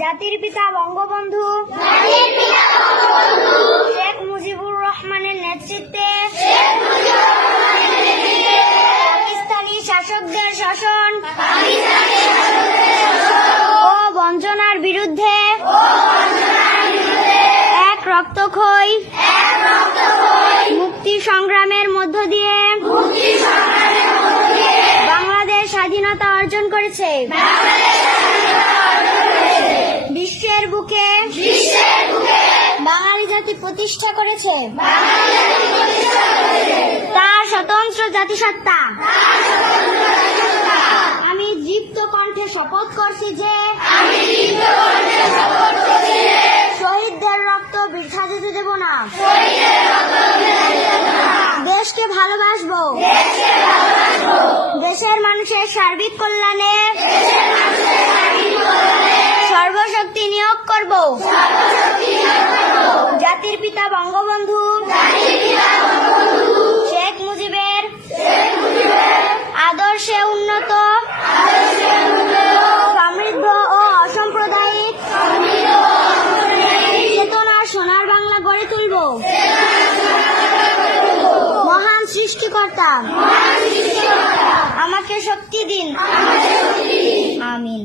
জাতির পিতা বঙ্গবন্ধু শেখ মুজিবুর রহমানের নেতৃত্বে পাকিস্তানি শাসকদের শাসন ও বঞ্চনার বিরুদ্ধে এক রক্তক্ষয়ী মুক্তি সংগ্রামের মধ্য দিয়ে বাংলাদেশ স্বাধীনতা অর্জন করেছে। বিশ্বের বুকে বাঙালি জাতি প্রতিষ্ঠা করেছে তার স্বতন্ত্র জাতিসত্তা। আমি দীপ্ত কণ্ঠে শপথ করছি যে শহীদদের রক্ত বৃথা যেতে দেব না। দেশকে ভালোবাসবো, দেশের মানুষের সার্বিক কল্যাণে সর্বশক্তি নিয়োগ করব। জাতির পিতা বঙ্গবন্ধু শেখ মুজিবের আদর্শে উন্নত, সমৃদ্ধ ও অসাম্প্রদায়িক চেতনার সোনার বাংলা গড়ে তুলব। মহান সৃষ্টিকর্তা আমাকে শক্তি দিন। আমিন।